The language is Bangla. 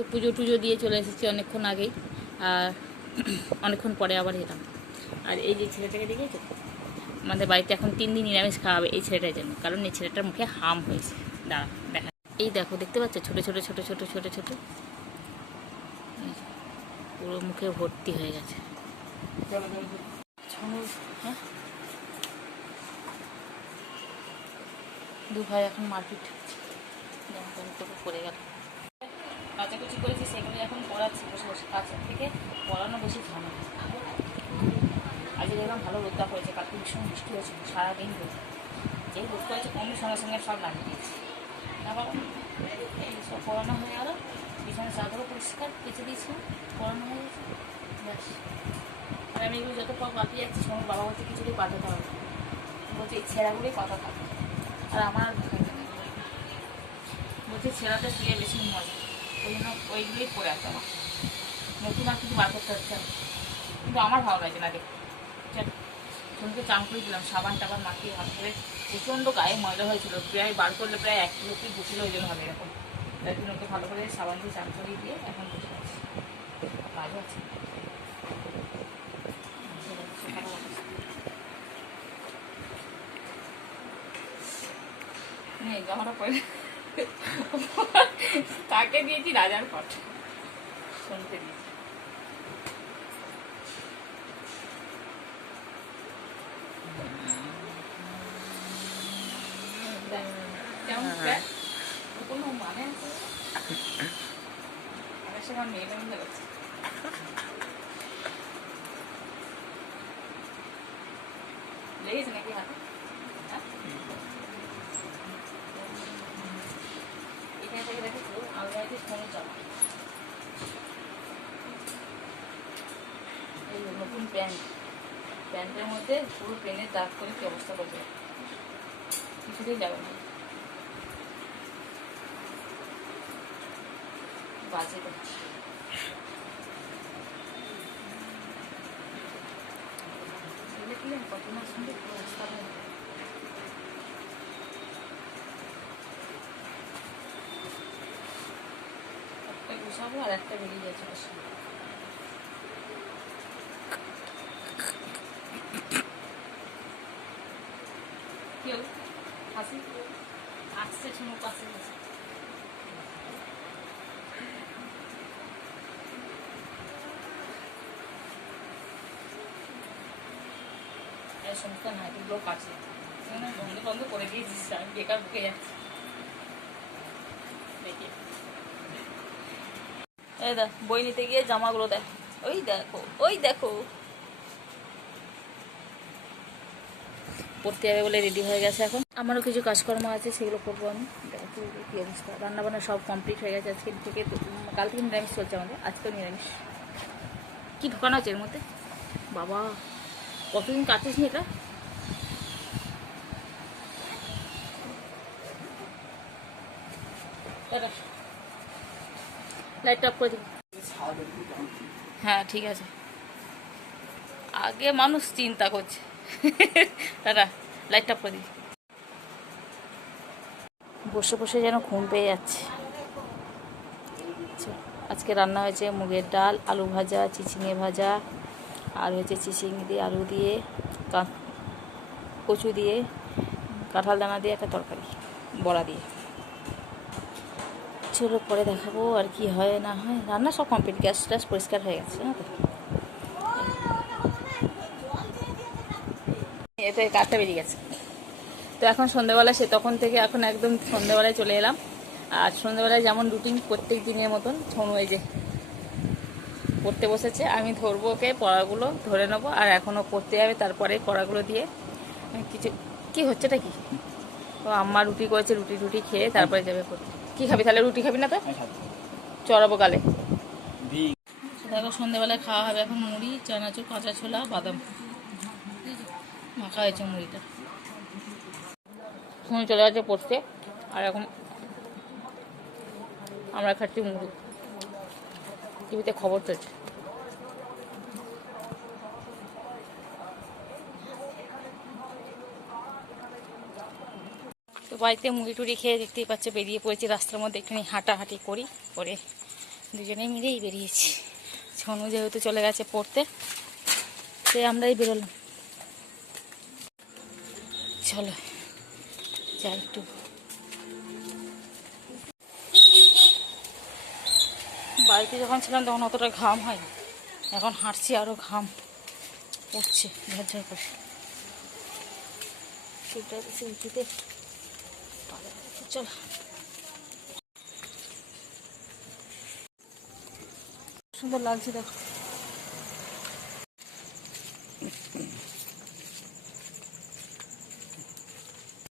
তো পুজো টুজো দিয়ে চলে এসেছি অনেকক্ষণ আগেই। আর অনেকক্ষণ পরে আবার এলাম। আর এই যে ছেলেটাকে দেখেছ? আমাদের বাড়িতে এখন তিন দিন নিরামিষ খাওয়াবে এই ছেলেটার জন্য। কারণ এই ছেলেটার মুখে হাম হয়েছে। দাঁড়া দেখা এই দেখো দেখতে পাচ্ছ? ছোট ছোট ছোট ছোট ছোট ছোট। পুরো মুখে ভর্তি হয়ে গেছে। হ্যাঁ? দু ভাই এখন মারপিট। করে পড়ে গেল। কাচাকুচি করেছি, সেগুলো এখন পড়াচ্ছি, বসে বসে। কাছের থেকে পড়ানো বেশি ঝামেলা আজকে দেখলাম ভালো রোদটা পড়েছে, কালকে ভীষণ বৃষ্টি হয়েছিল সারাদিন রোদ। যেই রোদ করেছে কমই সঙ্গে সঙ্গে সব লাগিয়ে দিয়েছি। এই সব পড়ানো হয়ে গেল। পিছনে চাদরও পরিষ্কার কেচে দিয়েছিলাম, পড়ানো হয়ে গেছে। ব্যাস। আর আমি এগুলো যত পাও পাঠিয়ে যাচ্ছি সময় বাবা বলছে কিছুতেই পাঠাতে হবে। বলছে, এই ছেঁড়াগুলোই কথা থাকে আর আমার ভালো। বলছে ছেঁড়াটা শুয়ে বেশি মজা ওই জন্য ওইগুলোই পরে আছে আমার। নতুন আর কিছু বার করতে হচ্ছে কিন্তু আমার ভালো লাগে না দেখতে শুনতে চান করে দিলাম সাবান টাবান মাখিয়ে ভালো করে প্রচণ্ড গায়ে ময়লা হয়েছিল প্রায় বার করলে প্রায় এক কিলো কি দু কিলো ওজন হবে এরকম। তাই জন্য ওকে ভালো করে সাবান দিয়ে চান করিয়ে দিয়ে এখন বসে আছি। কাজও আছে। নে, জামাটা পরে। তাকে দিয়েছি রাজার পট শুনতে দিয়েছি। কোনো মানে আছে? আমার সে আমার মেয়েটা মনে লেগেছে নাকি হাতে হ্যাঁ? এখানে থেকে দেখেছ আমার বাড়িতে ফোন চালা এই নতুন প্যান্ট প্যান্টের মধ্যে পুরো পেনের দাগ করে কি অবস্থা করবে কিছুতেই যাবে না বাজে কত মাস সুন্দর অবস্থা গুছাবো আর একটা বেরিয়ে যাচ্ছে কেউ? হাসি? আসছে ঠুমো পাশে এই সমস্ত নাইটিগুলো কাছে। বন্ধ বন্ধ করে দিয়েছিস আমি বেকার বুকে যাচ্ছি। দেখি। বই নিতে গিয়ে জামাগুলো দেখ। ওই দেখো ওই দেখো। পড়তে যাবে বলে রেডি হয়ে গেছে এখন। আমারও কিছু কাজকর্ম আছে, সেগুলো করব আমি। কি অবস্থা। রান্না বান্না সব কমপ্লিট হয়ে গেছে আজকে থেকে কাল থেকে নিরামিষ চলছে আমাদের। আজকেও নিরামিষ। কি ঢোকানো আছে এর মধ্যে? বাবা, কতদিন কাটিস নি এটা? লাইট অফ করে হ্যাঁ ঠিক আছে। আগে মানুষ চিন্তা করছে। দাদা লাইট অফ করে দিবি বসে বসে যেন ঘুম পেয়ে যাচ্ছে। আচ্ছা, আজকে রান্না হয়েছে মুগের ডাল আলু ভাজা চিচিঙে ভাজা আর হয়েছে চিচিঙে দিয়ে আলু দিয়ে কচু দিয়ে কাঁঠাল দানা দিয়ে একটা তরকারি বড়া দিয়ে। চলো পরে দেখাবো আর কি হয় না হয়। রান্না সব কমপ্লিট গ্যাস ট্যাস পরিষ্কার হয়ে গেছে তো। এতে কাঠটা বেরিয়ে গেছে। তো এখন সন্ধ্যেবেলা সে তখন থেকে এখন একদম সন্ধ্যেবেলায় চলে এলাম। আর সন্ধ্যেবেলায় যেমন রুটিন প্রত্যেক দিনের মতন ছনু এই যে পড়তে বসেছে, আমি ধরবো ওকে, পড়াগুলো ধরে নেব, আর এখনও পড়তে যাবে তারপরে পড়াগুলো দিয়ে। কিছু, কি হচ্ছেটা কি? তো আম্মা রুটি করেছে রুটি টুটি খেয়ে তারপরে যাবে পড়তে। কি খাবি? তাহলে রুটি খাবি না তো? চড়াবো গালে। দেখো সন্ধ্যেবেলায় খাওয়া হবে এখন মুড়ি চানাচুর কাঁচা ছোলা বাদাম। মাখা হয়েছে মুড়িটা। শুনে চলে গেছে পড়তে আর এখন আমরা খাচ্ছি মুড়ি। টিভিতে খবর চলছে। বাড়িতে মুড়ি টুড়ি খেয়ে দেখতেই পাচ্ছে বেরিয়ে পড়েছি, রাস্তার মধ্যে একটুখানি হাঁটাহাঁটি করি, করে দুজনেই মিলেই বেরিয়েছি। ছনু যেহেতু চলে গেছে পড়তে, সে আমরাই বেরোলাম। চলো, যাই একটু। বাড়িতে যখন ছিলাম তখন অতটা ঘাম হয় এখন হাঁটছি আরও ঘাম পড়ছে ঝরঝর করে। সেটা উঁচুতে চলো। সুন্দর লাগছে দেখো।